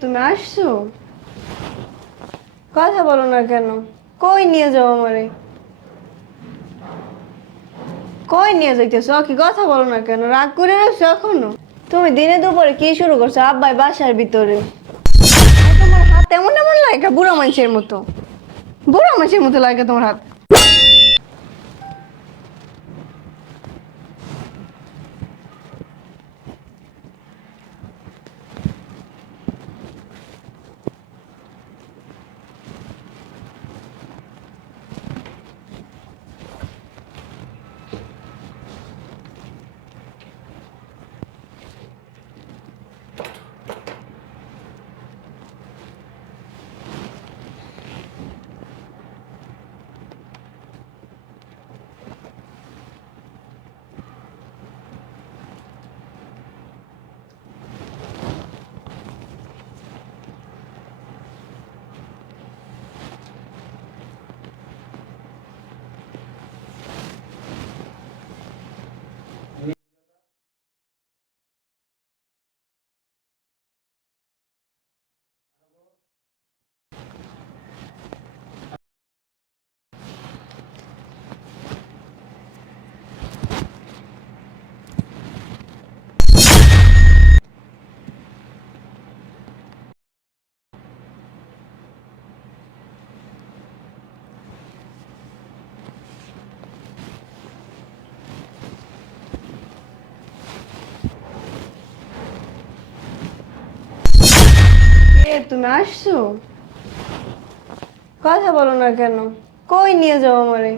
তুমি আসছো? কথা বলো না কেন? কই নিয়ে যাও আমারে? কই নিয়ে যাইতেছো? কি কথা বলো না কেন? রাগ করে রয়েছো এখনো? তুমি দিনে দুপুরে কি শুরু করছো? আব্বাই বাসার ভিতরে তোমার হাত এমন এমন লাগে, বুড়া মানুষের মতো। বুড়া মানুষের মতো লাগে তোমার হাত। তুমি আসছো? কথা বলো না কেন? কই নিয়ে যাও আমারে?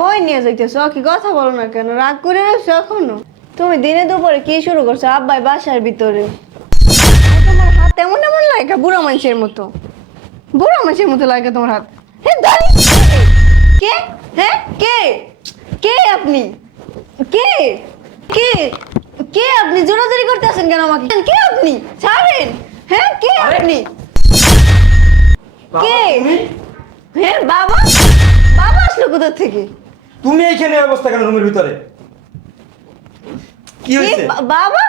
কই নিয়ে যাইতেছো? কি কথা বলো না কেন? রাগ করে রয়েছো এখনো? তুমি দিনে দুপুরে কি শুরু করছো? আব্বাই বাসার ভিতরে তোমার হাত এমন এমন লাগে, বুড়া মানুষের মতো। বুড়া মানুষের মতো লাগে তোমার হাত। হ্যাঁ দাঁড়ি। কে? হ্যাঁ কে? কে আপনি? কে? কে? কে আপনি? জোরাজোরি করতে আসেন কেন আমাকে? কে আপনি? ছাড়েন। হ্যাঁ কে আপনি? কে? হ্যাঁ বাবা? বাবা আসলো কোথা থেকে? তুমি এইখানে এই অবস্থা কেন রুমের ভিতরে? কি হয়েছে? বাবা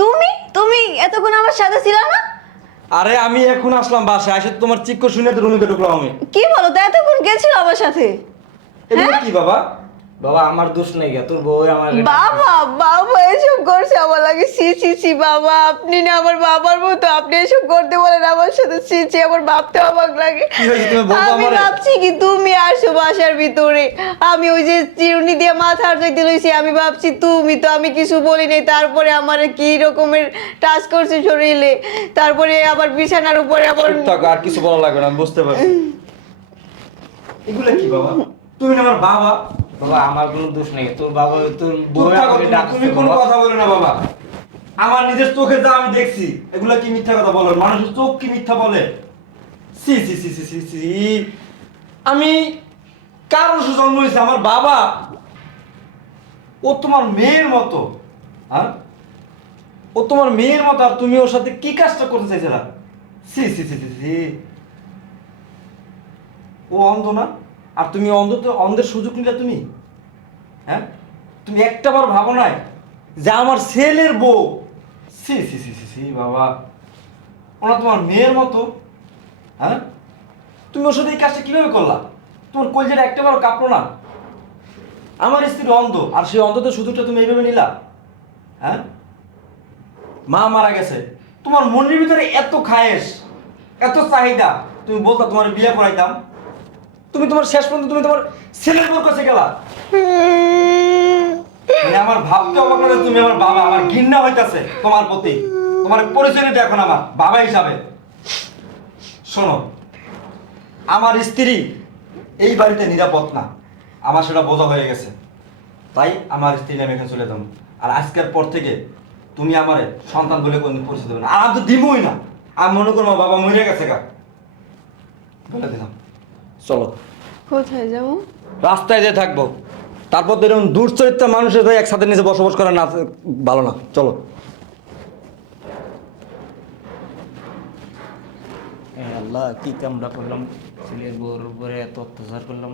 তুমি তুমি এতক্ষণ আমার সাথে ছিল না? আরে আমি এখন আসলাম বাসায়, এসে তোমার চিক্কো শুনে তো রুমে ঢুকলাম আমি। কি বলো তো, এতক্ষণ কে ছিল আমার সাথে? এগুলো হ্যাঁ? কি বাবা? বাবা আমার দোষ নাই গা, তোর বউ আমার বাবা বাবা এসব করছে আমার লাগে, সি সি সি। বাবা আপনি না আমার বাবার মতো, আপনি এসব করতে বলেন আমার সাথে? সি সি, আমার ভাবতে অবাক লাগে। কি হয়েছে তুমি বলবো আমি আমারে? ভাবছি কি তুমি আসো বাসার ভিতরে, আমি ওই যে চিরুনি দিয়ে মাথা আটকাইতে লইছি, আমি ভাবছি তুমি তো, আমি কিছু বলি নাই, তারপরে আমার কি রকমের টাচ করছে শরীরে, তারপরে আবার বিছানার উপরে আবার। চুপ থাকো, আর কিছু বলা লাগবে না, আমি বুঝতে পারছি। এগুলো কি বাবা? তুমি না আমার বাবা। বাবা আমার কোনো দোষ নাই, তোর বাবা তোর বউ চুপ থাকো আমাকে তুমি, ডাকছে তুমি কোনো বাবা। কথা বলো না বাবা। আমার নিজের চোখে যা আমি দেখছি, এগুলা কি মিথ্যা কথা বলো? মানুষের চোখ কি মিথ্যা বলে? সি সি সি সি সি সি। আমি কারণ সুজন্ম হয়েছে আমার বাবা, ও তোমার মেয়ের মতো। হ্যাঁ, ও তোমার মেয়ের মতো, আর তুমি ওর সাথে কি কাজটা করতে চাইছিলা? সি সি সি সি সি। ও অন্ধ না? আর তুমি অন্ধ, তো অন্ধের সুযোগ নিলে তুমি। হ্যাঁ, তুমি একটাবার ভাবো নাই যে আমার ছেলের বউ। সি সি সি সি সি বাবা, ওরা তোমার মেয়ের মতো। হ্যাঁ, তুমি ওর সাথে এই কাজটা কিভাবে করলা? তোমার কলজেটা একটাবারও কাঁপলো না? আমার স্ত্রী অন্ধ, আর সেই অন্ধদের সুযোগটা তুমি এইভাবে নিলা? হ্যাঁ, মা মারা গেছে, তোমার মনের ভিতরে এত খায়েশ, এত চাহিদা, তুমি বলতা তোমার বিয়ে করাইতাম। তুমি তোমার শেষ পর্যন্ত তুমি তোমার ছেলের বউর কাছে গেলা। মানে আমার ভাবতে অবাক লাগে, তুমি আমার বাবা, আমার ঘৃণা হইতাছে তোমার প্রতি। তোমার পরিচয় নিতে এখন আমার বাবা হিসাবে। শোনো, আমার স্ত্রী এই বাড়িতে নিরাপদ না, আমার সেটা বোঝা হয়ে গেছে। তাই আমার স্ত্রী আমি এখানে চলে যাবো। আর আজকের পর থেকে তুমি আমারে সন্তান বলে কোনদিন পরিচয় দেবে না। আর আমি তো দিবই না। আমি মনে করবো বাবা মরে গেছে গা, বলে দিলাম। চলো কোথায় যাবো? রাস্তায় যে থাকবো, তারপর তো এরকম দুশ্চরিত্র মানুষের সাথে একসাথে নিচে বসবাস করা না ভালো না। চলো। আল্লাহ কি কামড়া করলাম, ছেলের বউর উপরে এত অত্যাচার করলাম।